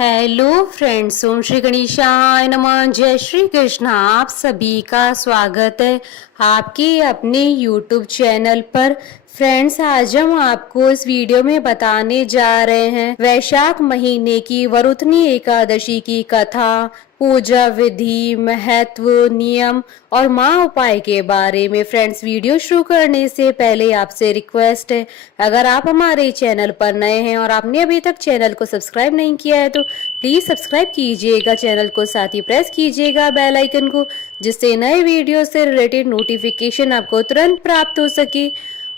Hello friends, ओम श्री गणेशाय नमः। जय श्री कृष्ण। आप सभी का स्वागत है आपके अपने यूट्यूब चैनल पर। फ्रेंड्स, आज हम आपको इस वीडियो में बताने जा रहे हैं वैशाख महीने की वरुथनी एकादशी की कथा, पूजा विधि, महत्व, नियम और माँ उपाय के बारे में। फ्रेंड्स, वीडियो शुरू करने से पहले आपसे रिक्वेस्ट है, अगर आप हमारे चैनल पर नए हैं और आपने अभी तक चैनल को सब्सक्राइब नहीं किया है तो प्लीज सब्सक्राइब कीजिएगा चैनल को, साथ ही प्रेस कीजिएगा बेल आइकन को, जिससे नए वीडियो से रिलेटेड नोटिफिकेशन आपको तुरंत प्राप्त हो सके।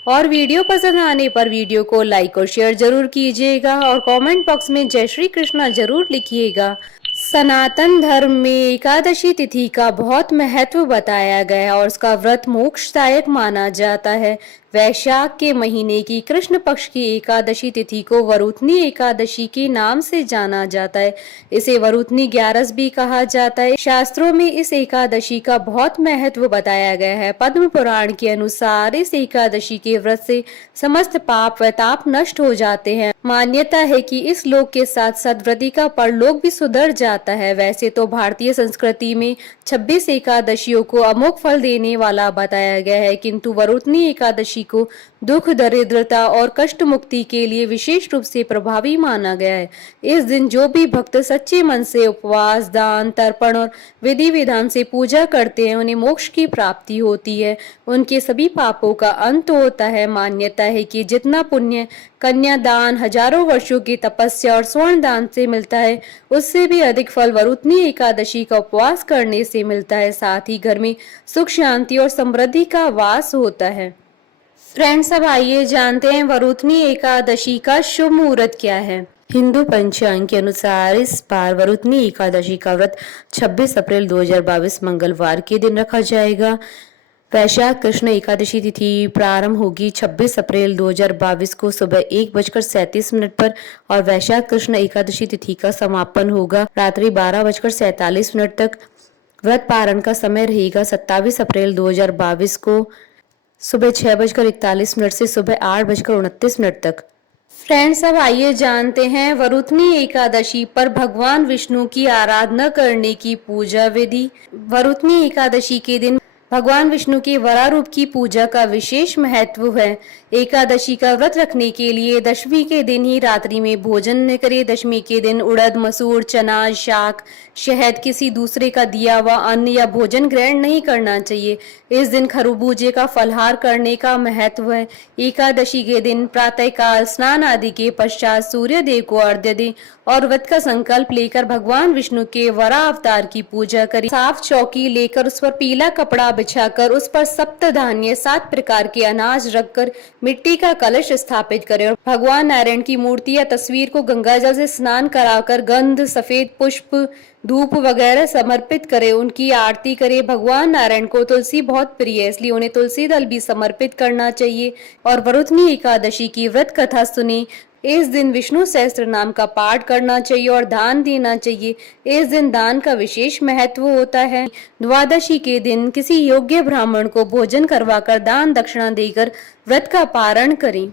और वीडियो पसंद आने पर वीडियो को लाइक और शेयर जरूर कीजिएगा और कमेंट बॉक्स में जय श्री कृष्णा जरूर लिखिएगा। सनातन धर्म में एकादशी तिथि का बहुत महत्व बताया गया है और उसका व्रत मोक्षदायक माना जाता है। वैशाख के महीने की कृष्ण पक्ष की एकादशी तिथि को वरुथनी एकादशी के नाम से जाना जाता है। इसे वरुथनी ग्यारस भी कहा जाता है। शास्त्रों में इस एकादशी का बहुत महत्व बताया गया है। पद्म पुराण के अनुसार इस एकादशी के व्रत से समस्त पाप व ताप नष्ट हो जाते हैं। मान्यता है कि इस लोक के साथ सदव्रती का परलोक भी सुधर जाता है। वैसे तो भारतीय संस्कृति में 26 एकादशियों को अमोघ फल देने वाला बताया गया है, किंतु वरुथनी एकादशी को दुख, दरिद्रता और कष्ट मुक्ति के लिए विशेष रूप से प्रभावी माना गया है। इस दिन जो भी भक्त सच्चे मन से उपवास, दान, तर्पण और विधि विधान से पूजा करते हैं, उन्हें मोक्ष की प्राप्ति होती है, उनके सभी पापों का अंत होता है। मान्यता है कि जितना पुण्य कन्यादान, हजारों वर्षों की तपस्या और स्वर्ण दान से मिलता है, उससे भी अधिक फल वरुथनी एकादशी का उपवास करने से मिलता है। साथ ही घर में सुख, शांति और समृद्धि का वास होता है। फ्रेंड्स, अब आइए जानते हैं वरुथनी एकादशी का शुभ मुहूर्त क्या है। हिंदू पंचांग के अनुसार इस बार वरुथनी एकादशी का व्रत 26 अप्रैल 2022 मंगलवार के दिन रखा जाएगा। वैशाख कृष्ण एकादशी तिथि प्रारंभ होगी 26 अप्रैल 2022 को सुबह 1:37 पर और वैशाख कृष्ण एकादशी तिथि का समापन होगा रात्रि 12:47 तक। व्रत पारण का समय रहेगा 27 अप्रैल 2022 को सुबह 6:41 से सुबह 8:29 तक। फ्रेंड्स, अब आइए जानते हैं वरुथनी एकादशी पर भगवान विष्णु की आराधना करने की पूजा विधि। वरुथनी एकादशी के दिन भगवान विष्णु के वरा रूप की पूजा का विशेष महत्व है। एकादशी का व्रत रखने के लिए दशमी के दिन ही रात्रि में भोजन न करें। दशमी के दिन उड़द, मसूर, चना, शाक, शहद, किसी दूसरे का दिया हुआ अन्न या भोजन ग्रहण नहीं करना चाहिए। इस दिन खरबूजे का फलहार करने का महत्व है। एकादशी के दिन प्रातःकाल स्नान आदि के पश्चात सूर्य देव को अर्घ्य दें और व्रत का संकल्प लेकर भगवान विष्णु के वरा अवतार की पूजा करें। साफ चौकी लेकर उस पर पीला कपड़ा बिछाकर उस पर सप्त धान्य 7 प्रकार के अनाज रखकर मिट्टी का कलश स्थापित करें और भगवान नारायण की मूर्ति या तस्वीर को गंगा जल से स्नान कराकर गंध, सफेद पुष्प, धूप वगैरह समर्पित करें, उनकी आरती करें। भगवान नारायण को तुलसी बहुत प्रिय है, इसलिए उन्हें तुलसी दल भी समर्पित करना चाहिए और वरुथनी एकादशी की व्रत कथा सुने। इस दिन विष्णु सहस्त्र नाम का पाठ करना चाहिए और दान देना चाहिए। इस दिन दान का विशेष महत्व होता है। द्वादशी के दिन किसी योग्य ब्राह्मण को भोजन करवाकर दान दक्षिणा देकर व्रत का पारण करें।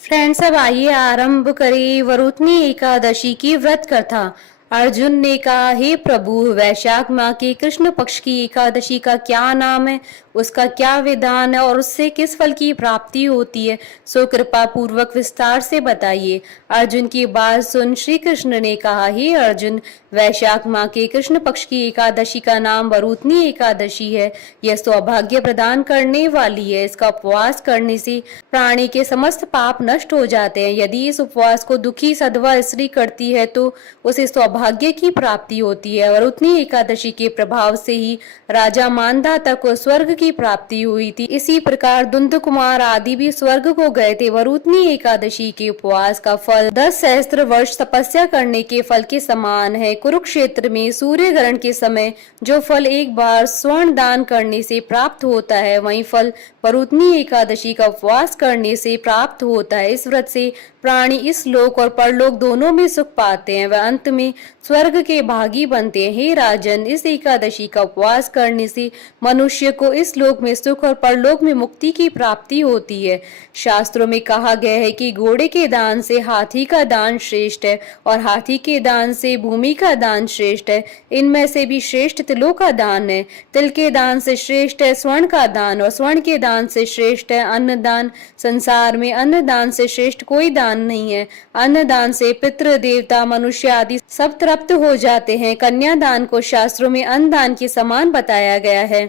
फ्रेंड्स, अब आइए आरंभ करें वरुथनी एकादशी की व्रत कथा। अर्जुन ने कहा, हे प्रभु, वैशाख माह के कृष्ण पक्ष की एकादशी का क्या नाम है, उसका क्या विधान है और उससे किस फल की प्राप्ति होती है, सो कृपा पूर्वक विस्तार से बताइए। अर्जुन की बात सुन श्री कृष्ण ने कहा, हे अर्जुन, वैशाख माह के कृष्ण पक्ष की एकादशी का नाम वरुथनी एकादशी है। यह सौभाग्य प्रदान करने वाली है। इसका उपवास करने से प्राणी के समस्त पाप नष्ट हो जाते हैं। यदि इस उपवास को दुखी सधवा स्त्री करती है तो उसे सौभाग्य की प्राप्ति होती है। वरुथनी एकादशी के प्रभाव से ही राजा मानधाता को स्वर्ग की प्राप्ति हुई थी। इसी प्रकार दुंदु कुमार आदि भी स्वर्ग को गए थे। वरुथनी एकादशी के उपवास का फल 10 सहस्त्र वर्ष तपस्या करने के फल के समान है। कुरुक्षेत्र में सूर्य ग्रहण के समय जो फल एक बार स्वर्ण दान करने से प्राप्त होता है, वही फल वरुथनी एकादशी का उपवास करने से प्राप्त होता है। इस व्रत से प्राणी इस लोक और परलोक दोनों में सुख पाते हैं, वह अंत में स्वर्ग के भागी बनते हैं। हे राजन, इस एकादशी का उपवास करने से मनुष्य को इस इस लोक में सुख और परलोक में मुक्ति की प्राप्ति होती है। शास्त्रों में कहा गया है कि घोड़े के दान से हाथी का दान श्रेष्ठ है और हाथी के दान से भूमि का दान श्रेष्ठ है। इनमें से भी श्रेष्ठ तिलों का दान है। तिल के दान से श्रेष्ठ है स्वर्ण का दान और स्वर्ण के दान से श्रेष्ठ है अन्न दान। संसार में अन्न दान से श्रेष्ठ कोई दान नहीं है। अन्न दान से पितृ देवता मनुष्य आदि सब तृप्त हो जाते हैं। कन्यादान को शास्त्रों में अन्न दान के समान बताया गया है।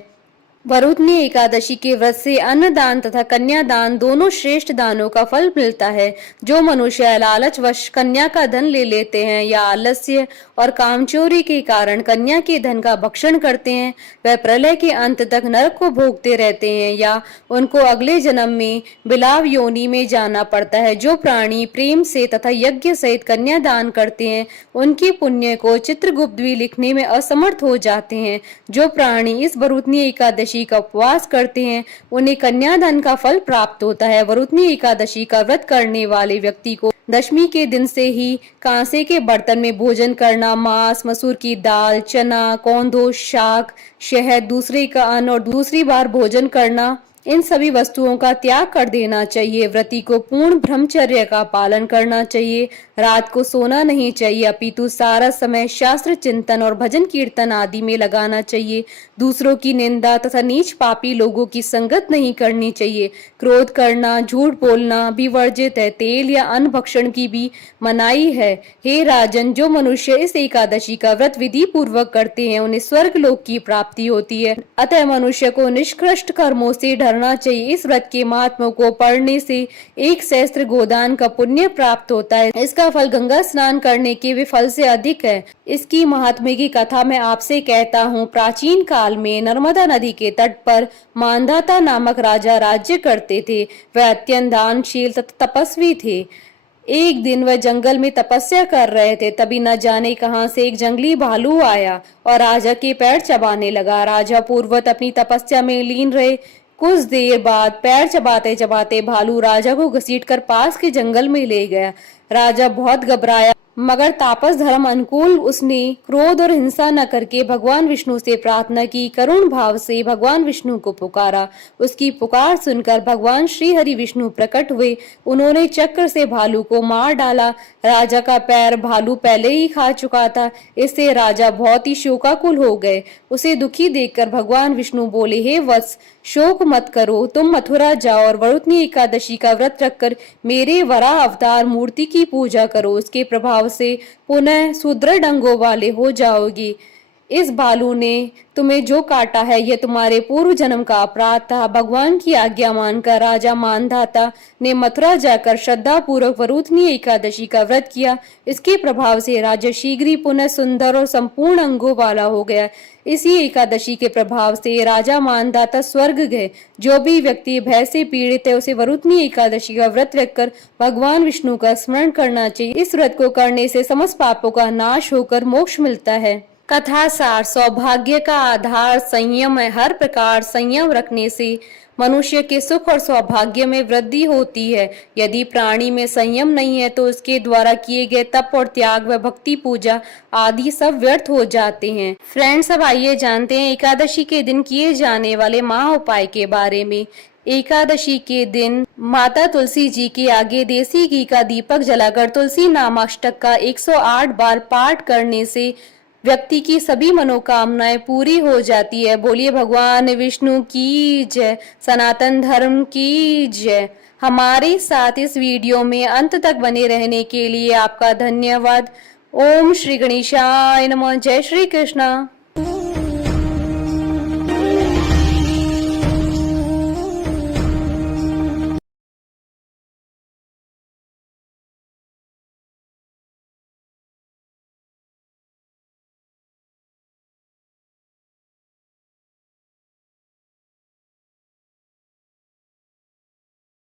वरुणनी एकादशी के व्रत से अन्नदान तथा कन्यादान दोनों श्रेष्ठ दानों का फल मिलता है। जो मनुष्य लालचवश कन्या का धन ले लेते हैं या आलस्य और कामचोरी के कारण कन्या के धन का भक्षण करते हैं, वह प्रलय के अंत तक नरक को भोगते रहते हैं या उनको अगले जन्म में बिलाव योनि में जाना पड़ता है। जो प्राणी प्रेम से तथा यज्ञ सहित कन्यादान करते हैं, उनके पुण्य को चित्रगुप्त भी लिखने में असमर्थ हो जाते हैं। जो प्राणी इस वरुणनी एकादशी का उपवास करते हैं, उन्हें कन्यादान का फल प्राप्त होता है। वरुणनी एकादशी का व्रत करने वाले व्यक्ति को दशमी के दिन से ही कांसे के बर्तन में भोजन करना, मांस, मसूर की दाल, चना, कौंधो, शाक, शहद, दूसरे का अन्न और दूसरी बार भोजन करना, इन सभी वस्तुओं का त्याग कर देना चाहिए। व्रती को पूर्ण ब्रह्मचर्य का पालन करना चाहिए। रात को सोना नहीं चाहिए, अपितु सारा समय शास्त्र चिंतन और भजन कीर्तन आदि में लगाना चाहिए। दूसरों की निंदा तथा नीच पापी लोगों की संगत नहीं करनी चाहिए। क्रोध करना, झूठ बोलना भी वर्जित है। तेल या अन्न भक्षण की भी मनाही है। हे राजन, जो मनुष्य इस एकादशी का व्रत विधि पूर्वक करते हैं, उन्हें स्वर्ग लोक की प्राप्ति होती है। अतः मनुष्य को निष्कृष्ट कर्मों से डरना चाहिए। इस व्रत के महात्म्य को पढ़ने से 1 सहस्त्र गोदान का पुण्य प्राप्त होता है। इसका फल गंगा स्नान करने के भी फल से अधिक है। इसकी महात्म्य की कथा मैं आपसे कहता हूँ। प्राचीन काल में नर्मदा नदी के तट पर मानधाता नामक राजा राज्य करते थे। वह अत्यंत दानशील तथा तपस्वी थे। एक दिन वह जंगल में तपस्या कर रहे थे, तभी न जाने कहां से एक जंगली भालू आया और राजा के पैर चबाने लगा। राजा पूर्ववत अपनी तपस्या में लीन रहे। कुछ देर बाद पैर चबाते चबाते भालू राजा को घसीटकर पास के जंगल में ले गया। राजा बहुत घबराया, मगर तापस धर्म अनुकूल उसने क्रोध और हिंसा न करके भगवान विष्णु से प्रार्थना की। करुण भाव से भगवान विष्णु को पुकारा। उसकी पुकार सुनकर भगवान श्री हरि विष्णु प्रकट हुए। उन्होंने चक्र से भालू को मार डाला। राजा का पैर भालू पहले ही खा चुका था। इससे राजा बहुत ही शोकाकुल हो गए। उसे दुखी देखकर भगवान विष्णु बोले, हे वत्स, शोक मत करो, तुम मथुरा जाओ और वरुणनी एकादशी का व्रत रखकर मेरे वराह अवतार मूर्ति की पूजा करो। उसके प्रभाव से पुनः सुदृढ़ अंगों वाले हो जाओगी। इस भालू ने तुम्हें जो काटा है, यह तुम्हारे पूर्व जन्म का अपराध था। भगवान की आज्ञा मानकर राजा मानधाता ने मथुरा जाकर श्रद्धा पूर्वक वरुणनी एकादशी का व्रत किया। इसके प्रभाव से राजा शीघ्र ही पुनः सुंदर और संपूर्ण अंगों वाला हो गया। इसी एकादशी के प्रभाव से राजा मानधाता स्वर्ग गए। जो भी व्यक्ति भय से पीड़ित है, उसे वरुणनी एकादशी का व्रत रखकर भगवान विष्णु का स्मरण करना चाहिए। इस व्रत को करने से समस्त पापों का नाश होकर मोक्ष मिलता है। कथा सार, सौभाग्य का आधार संयम है। हर प्रकार संयम रखने से मनुष्य के सुख और सौभाग्य में वृद्धि होती है। यदि प्राणी में संयम नहीं है, तो उसके द्वारा किए गए तप और त्याग व भक्ति पूजा आदि सब व्यर्थ हो जाते हैं। फ्रेंड्स, अब आइए जानते हैं एकादशी के दिन किए जाने वाले महा उपाय के बारे में। एकादशी के दिन माता तुलसी जी के आगे देसी घी का दीपक जलाकर तुलसी नामाष्टक का 108 बार पाठ करने से व्यक्ति की सभी मनोकामनाएं पूरी हो जाती है। बोलिए भगवान विष्णु की जय, सनातन धर्म की जय। हमारे साथ इस वीडियो में अंत तक बने रहने के लिए आपका धन्यवाद। ओम श्री गणेशाय नमः। जय श्री कृष्णा।